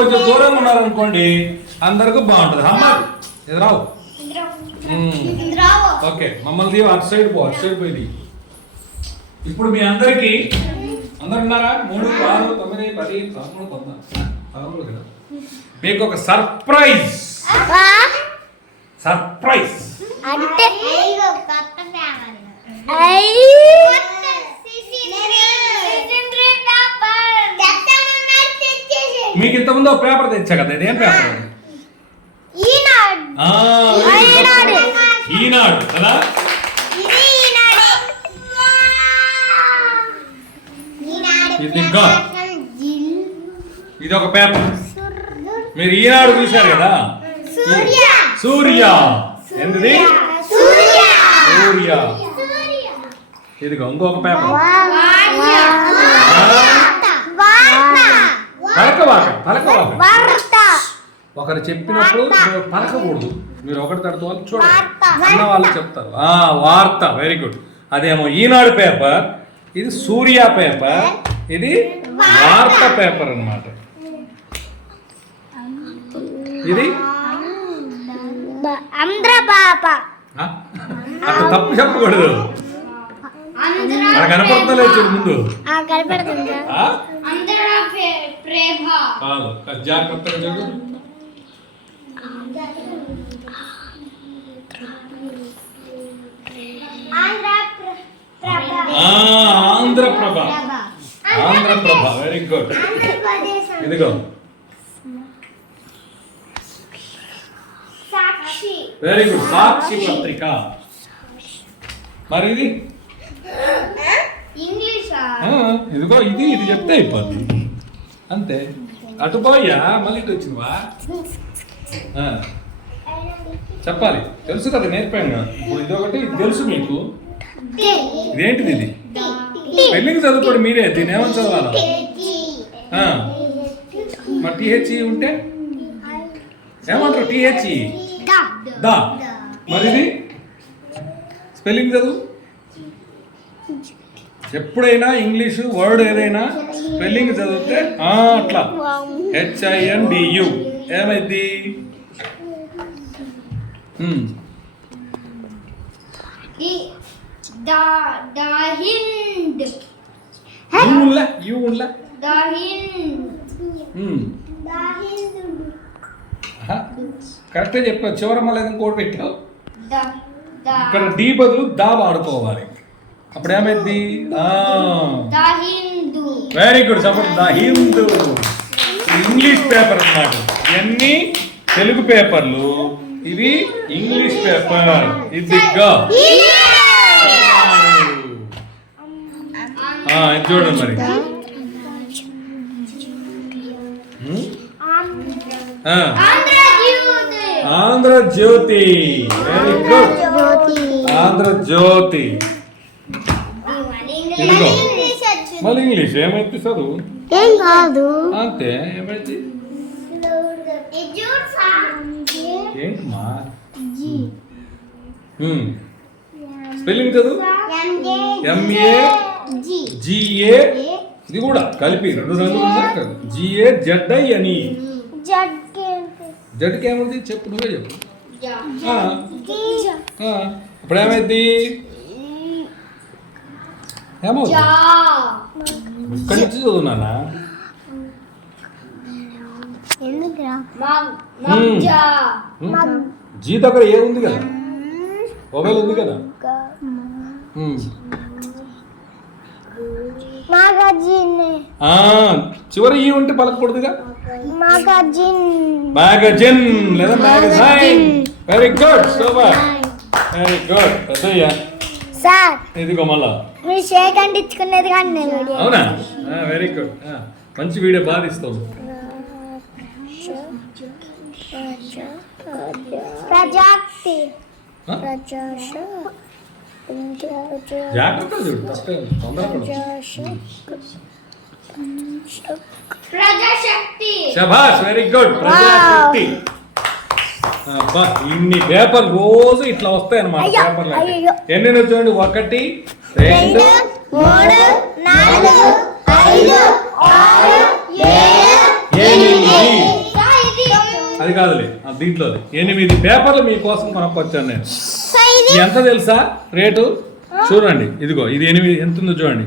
కొంచెం దూరంగా ఉన్నారనుకోండి అందరికి బాగుంటుంది. అమ్మ ఇది రావు. ఓకే మమ్మల్ని తీయ అటు సైడ్ పో అటు సైడ్ పోయి ఇప్పుడు మీ అందరికి అందరు ఉన్నారా మూడు ఆరు తొమ్మిది పది పదమూడు పదమూడు కదా. మీకు ఒక సర్ప్రైజ్. సర్ప్రైజ్. అంటే మీకు ఇంతకుముందు ఒక పేపర్ తెచ్చా కదా? ఇదేం పేపర్? ఈనాడు. కదా? ఇది ఈనాడు. ఇది ఒక పేపర్. మీరు ఈనాడు చూశారు కదా? సూర్య. సూర్య. ఏంటిది? సూర్య. సూర్య. ఇదిగో ఇంకొక పేపర్. పలకవాక పలకవాక ఒకరు చెప్పినప్పుడు మీరు పలకకూడదు. మీరు ఒకటి తడుతూ చూడండి. అన్న వాళ్ళు చెప్తారు. ఆ వార్త. వెరీ గుడ్ అదేమో ఈనాడు పేపర్. ఇది సూర్య పేపర్. ఇది వార్త. పేపర్ అన్నమాట. ఇది? ఆ? అట్లా తప్పు చెప్పకూడదు. చూడు ముందు. కనపడుతుంది? జాగ్రత్తగా చూడు. ఆంధ్ర ప్రభ. ఆ, ఆంధ్రప్రభ ఆంధ్రప్రభ వెరీ గుడ్ ఇదిగో. సాక్షి. వెరీ గుడ్ సాక్షి పత్రిక. మరి ఇది ఇదిగో ఇది ఇది చెప్తే అయిపోతుంది అంతే. అటు పోయా మళ్ళీ ఇటు వచ్చినవా? చెప్పాలి. తెలుసు కదా నేర్పాను ఇప్పుడు ఇది ఒకటి ఇది తెలుసు మీకు. ఇదేంటిది ఇది? స్పెల్లింగ్ చదువుకోండి మీరే దీని ఏమని చదవాలా? మరి టీహెచ్ఈ ఉంటే? ఏమంటారు టీహెచ్ఈ దా. మరి ఇది? స్పెల్లింగ్ చదువు. ఎప్పుడైనా ఇంగ్లీషు వర్డ్ ఏదైనా స్పెల్లింగ్ చదివితే అట్లా. హెచ్ఐఎన్ డియు ఏమైంది? కరెక్టే చెప్పావు. చివర మళ్ళీ ఇంకోటి పెట్టావు? ఇక్కడ డి బదులు దా వాడుకోవాలి. అప్పుడు ఏమైంది? Very good support the Hindu. English paper అన్నమాట. ఇవన్నీ తెలుగు పేపర్లు. ఇవి ఇంగ్లీష్ పేపర్ ఇది గా ఆ, ఇది చూడండి మరి. హ్మ్? ఆ, ఆంధ్ర జ్యోతి. ఆంధ్ర జ్యోతి. Very good Andhra Jyothi. ఇదిగో. మళ్ళీ ఇంగ్లీష్ ఏమైతే చదువు? ఏం కాదు. అంతే. ఏమైంది? ఏంటమ్మా. స్పెల్లింగ్ చదువు? ఎంఏ జిఏ ఇది కూడా కలిపి రెండు రంగులు జిఏ జడ్ఐ అని. జడ్కి ఏముంది? చెప్పు నువ్వే చెప్పు. ఇప్పుడు ఏమైంది ఏమవుతుంది జా ఇక్కడి నుంచి చదువునానా. జీ దగ్గర ఏ ఉంది కదా మొబైల్ ఉంది కదా హ్మ్. magazine ఆ, చివరి ఈ ఉంటే పలకకూడదుగా magazine మ్యాగజిన్ లేదా magazine very good super very good పెద్దయ్య సార్. ఇదిగో మళ్ళా. మీరు షేక్ అంటించుకునేది కానీ నేను వీడియో. అవునా? Very good. మంచి వీడియో బాగా ఇస్తావు ప్రజాక్తి? ప్రజాశ జాగ్రత్త చూడు ప్రజాశక్తి. శభాష్ వెరీ గుడ్. ప్రజాశక్తి. అబ్బా ఇన్ని పేపర్ రోజు ఇట్లా వస్తాయి అన్నమాట పేపర్లు. ఎన్ని చూడండి ఒకటి రెండు మూడు నాలుగు ఐదు ఆరు ఏడు ఎనిమిది. దీంట్లో ఎనిమిది పేపర్లు మీకోసం కొనుక్కొచ్చాను నేను. ఎంత తెలుసా? రేటు? చూడండి ఇదిగో ఇది ఎనిమిది ఎంత ఉందో చూడండి.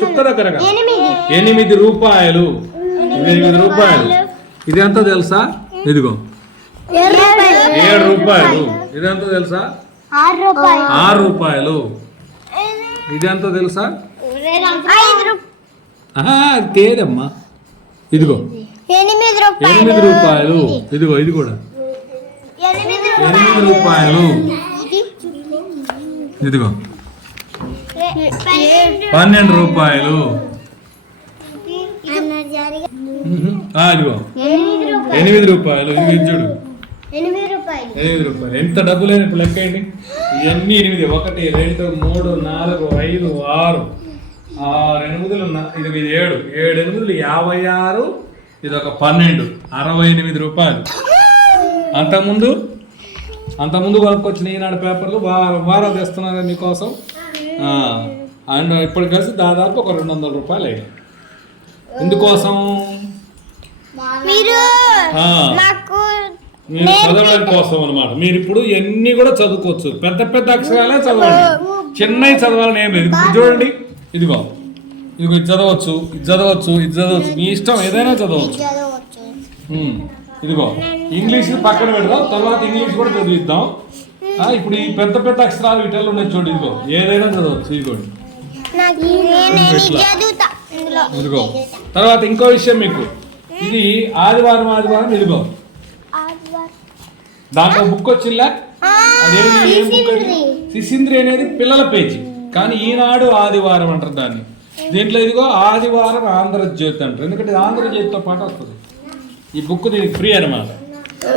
చుక్క దగ్గరగా. ఎనిమిది. రూపాయలు. ఎనిమిది రూపాయలు. ఇది ఎంత తెలుసా? ఇదిగో ఏడు రూపాయలు. ఏడు రూపాయలు. ఇది ఎంత తెలుసా? ఆరు రూపాయలు. ఆరు రూపాయలు. ఇది ఎంత తెలుసా తేదమ్మా. ఇదిగో. ఎనిమిది రూపాయలు. ఇదిగో ఇది కూడా. ఎనిమిది రూపాయలు. ఇదిగో. పన్నెండు రూపాయలు. ఇదిగో. ఎనిమిది రూపాయలు. ఇది చూడు. ఎనిమిది రూపాయలు. ఎంత డబ్బు లేని ఇప్పుడు లెక్కేయండి ఇవన్నీ ఎనిమిది ఒకటి రెండు మూడు నాలుగు ఐదు ఆరు. ఆరు ఎనిమిదిలు ఇది ఏడు. ఏడు ఎనిమిదిలు యాభై ఆరు ఇది ఒక పన్నెండు. అరవై ఎనిమిది రూపాయలు. అంతకుముందు? అంతకుముందు కొనుక్కొచ్చిన ఈనాడు పేపర్లు వారం వారం తెస్తున్నారు మీకోసం. అండ్ ఇప్పుడు కలిసి దాదాపు ఒక రెండు వందల రూపాయలు. అయ్యాయి ఎందుకోసం? మీరు చదవడం కోసం అనమాట మీరు ఇప్పుడు ఎన్ని కూడా చదువుకోవచ్చు. పెద్ద పెద్ద అక్షరాలే చదవండి చిన్నవి చదవాలని ఏం లేదు. ఇప్పుడు చూడండి. ఇదిగో. ఇదిగో ఇది చదవచ్చు ఇది చదవచ్చు ఇది చదవచ్చు. మీ ఇష్టం ఏదైనా చదవచ్చు. ఇదిగో. ఇంగ్లీష్ పక్కన పెడదాం. తర్వాత ఇంగ్లీష్ కూడా చదివిద్దాం. ఇప్పుడు ఈ పెద్ద పెద్ద అక్షరాలు వీటిల్లో ఉన్నాయి చూడు ఇదిగో. ఏదైనా చదవచ్చు ఇదిగోండి. ఇదిగో. తర్వాత ఇంకో విషయం మీకు. ఇది ఆదివారం ఆదివారం ఇదిగో. దాంట్లో బుక్ వచ్చిందా? ఆ, అదేంటి ఏం బుక్ అది? శిశింద్రి. అనేది పిల్లల పేజీ. కానీ ఈనాడు ఆదివారం అంటారు దాన్ని. దీంట్లో ఇదిగో ఆదివారం ఆంధ్రజ్యోతి అంటారు. ఎందుకంటే ఆంధ్రజ్యోతితో పాటు వస్తుంది. ఈ బుక్ దీనికి ఫ్రీ అనమాట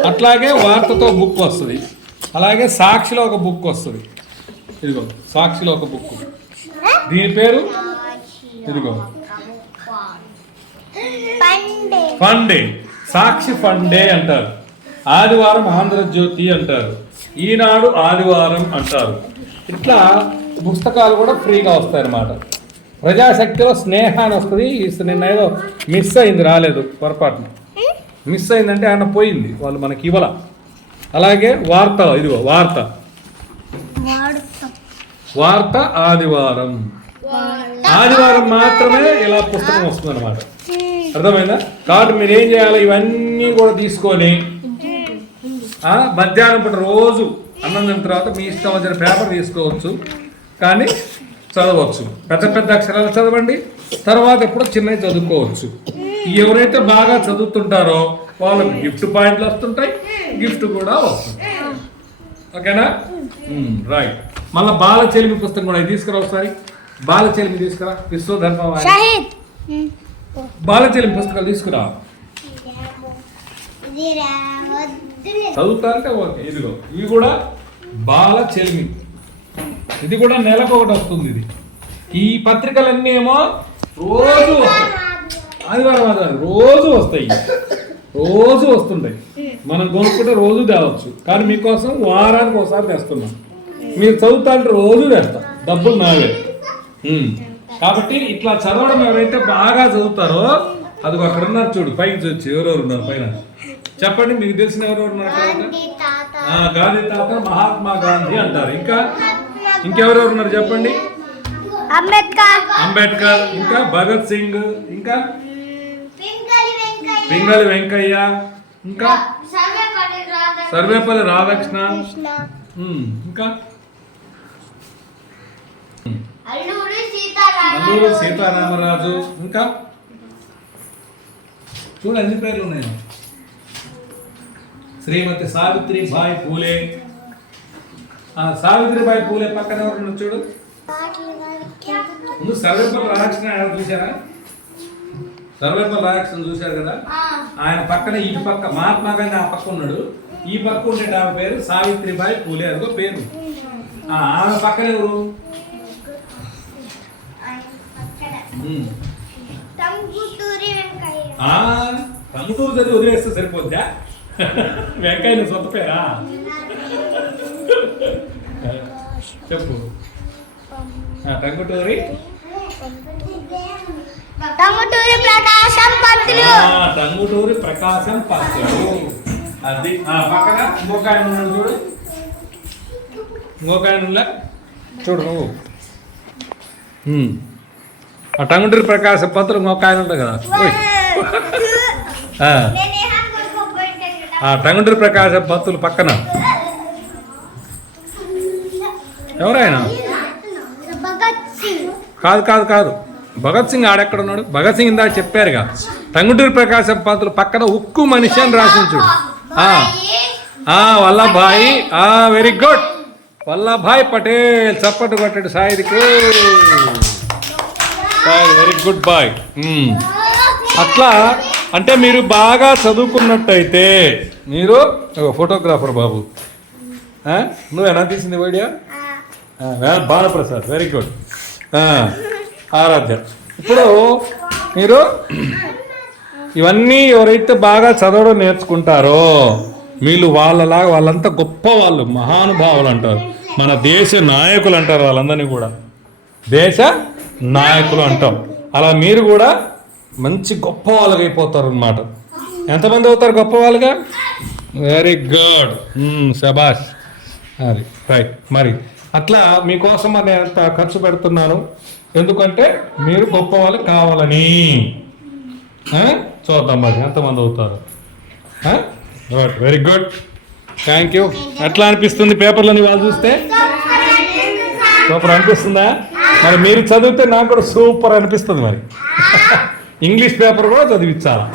అట్లాగే వార్తతో బుక్ వస్తుంది. అలాగే సాక్షిలో ఒక బుక్ వస్తుంది. ఇదిగో సాక్షిలో ఒక బుక్ దీని పేరు? ఇదిగో. పండే. Fun day Sakshi fun day అంటారు. ఆదివారం ఆంధ్రజ్యోతి అంటారు. ఈనాడు ఆదివారం అంటారు. ఇట్లా పుస్తకాలు కూడా ఫ్రీగా వస్తాయి అన్నమాట ప్రజాశక్తిలో స్నేహ అని వస్తుంది. ఈ నిన్న ఏదో మిస్ అయింది రాలేదు పొరపాటున. మిస్ అయిందంటే ఆయన పోయింది వాళ్ళు మనకి ఇవ్వాల. అలాగే వార్త ఇదిగో వార్త. వార్త. ఆదివారం. ఆదివారం మాత్రమే ఇలా పుస్తకం వస్తుంది అనమాట అర్థమైందా? కాబట్టి మీరు ఏం చేయాలి? ఇవన్నీ కూడా తీసుకొని మధ్యాహ్నం పూట రోజు అన్నం తిన్న తర్వాత మీ ఇష్టం వచ్చిన పేపర్ తీసుకోవచ్చు. కానీ చదవచ్చు. పెద్ద పెద్ద అక్షరాలు చదవండి. తర్వాత ఎప్పుడో చిన్నవి చదువుకోవచ్చు. ఎవరైతే బాగా చదువుతుంటారో వాళ్ళకి గిఫ్ట్ పాయింట్లు వస్తుంటాయి. గిఫ్ట్ కూడా వస్తుంది ఓకేనా? రైట్ మళ్ళీ బాల చెలిమి పుస్తకం కూడా తీసుకురా ఒకసారి. బాల చెలిమి తీసుకురా. విశ్వధర్మ బాల చెలిమి పుస్తకాలు తీసుకురా. చదువుతానికే ఓకే. ఇదిగో ఇవి కూడా బాల చెల్మి. ఇది కూడా నెలకు ఒకటి వస్తుంది ఇది. ఈ పత్రికలన్నీ ఏమో రోజు వస్తాయి. ఆదివారం ఆదివారం రోజు వస్తాయి. రోజు వస్తుంటాయి. మనం కొనుక్కుంటే రోజు తేవచ్చు కానీ మీకోసం వారానికి ఒకసారి తెస్తున్నాం. మీరు చదువుతాంటే రోజు తెస్తాం. డబ్బులు నావే. కాబట్టి ఇట్లా చదవడం ఎవరైతే బాగా చదువుతారో అది అక్కడ ఉన్నారు చూడు పైకి చూచి ఎవరెవరు ఉన్నారు పైన? చెప్పండి మీకు తెలిసిన ఎవరెవరు ఉన్నారు అక్కడ? గాంధీ తాత. ఆ, గాంధీ తాత మహాత్మా గాంధీ అంటారు. ఇంకా? ఇంకెవరెవరు ఉన్నారు చెప్పండి? అంబేద్కర్. అంబేద్కర్. ఇంకా? భగత్ సింగ్. ఇంకా? పింగళి వెంకయ్య. ఇంకా? సర్వేపల్లి రాధా సర్వేపల్లి రాధాకృష్ణ. ఇంకా? అల్లూరి సీతారామ అల్లూరు సీతారామరాజు. ఇంకా? చూడు ఎన్ని పేర్లు ఉన్నాయి. శ్రీమతి సావిత్రిబాయి పూలే. ఆ, సావిత్రిబాయి పూలే పక్కన ఎవరు చూడు? ముందు సర్వేపల్లి రాధాకృష్ణ ఎవరు చూసారా సర్వేపల్లి రాధాకృష్ణ చూశారు కదా? ఆయన పక్కన ఈ పక్క మహాత్మా గాంధీ ఆ పక్క ఉన్నాడు. ఈ పక్క ఉండే ఆమె పేరు సావిత్రిబాయి పూలే అదిగో పేరు. ఆ, ఆమె పక్కన ఎవరు? టంగుటూరు చదివి వదిలేస్తే సరిపోద్దా? వెంకయ్య నీ సొంత పేరా చెప్పు ఆ, టంగుటూరి టంగుటూరి ప్రకాశం పంతులు ఆ, టంగుటూరి ప్రకాశం పంతులు అది ఆ, పక్కన ఇంకొక ఆయన ఉన్నాడు చూడు ఇంకొక ఆయన ఉన్నా చూడు నువ్వు ఉమ్. ఆ టంగుటూరి ప్రకాశ పంతులు ఇంకొక ఆయన ఉంటాడు కదా ఓయ్. ఆ, నేను ప్రకాశ భక్తులు పక్కన. ఎవరైనా కాదు కాదు కాదు. భగత్ సింగ్ ఆడెక్కడ ఉన్నాడు భగత్ సింగ్ ఇందాక చెప్పారుగా. టంగుటూరి ప్రకాశం పంతులు పక్కన ఉక్కు మనిషి అని రాసి చూడు. ఆ, వల్లభాయ్. ఆ వెరీ గుడ్ వల్లభాయ్ పటేల్ చప్పట్టు కొట్టాడు సాయిదికి. సాయి వెరీ గుడ్ బాయ్ అట్లా అంటే మీరు బాగా చదువుకున్నట్టయితే మీరు ఫోటోగ్రాఫర్ బాబు. నువ్వు ఎలా తీసింది video Balaprasad very good Aaradhya. ఇప్పుడు మీరు ఇవన్నీ ఎవరైతే బాగా చదవడం నేర్చుకుంటారో వీళ్ళు వాళ్ళలాగా వాళ్ళంతా గొప్ప వాళ్ళు మహానుభావులు అంటారు. మన దేశ నాయకులు అంటారు వాళ్ళందరినీ కూడా. దేశ నాయకులు అంటాం. అలా మీరు కూడా మంచి గొప్ప వాళ్ళకి అయిపోతారు అనమాట ఎంతమంది అవుతారు గొప్ప వాళ్ళుగా? వెరీ గుడ్ శబాష్ అది రైట్ మరి అట్లా మీకోసం నేను ఎంత ఖర్చు పెడుతున్నాను. ఎందుకంటే మీరు గొప్ప వాళ్ళు కావాలని. చూద్దాం మరి ఎంతమంది అవుతారు? Good very good thank you ఎట్లా అనిపిస్తుంది పేపర్లని వాళ్ళు చూస్తే? సూపర్ అనిపిస్తుందా? మరి మీరు చదివితే నాకు కూడా సూపర్ అనిపిస్తుంది మరి. ఇంగ్లీష్ పేపర్ కూడా చదివించాలి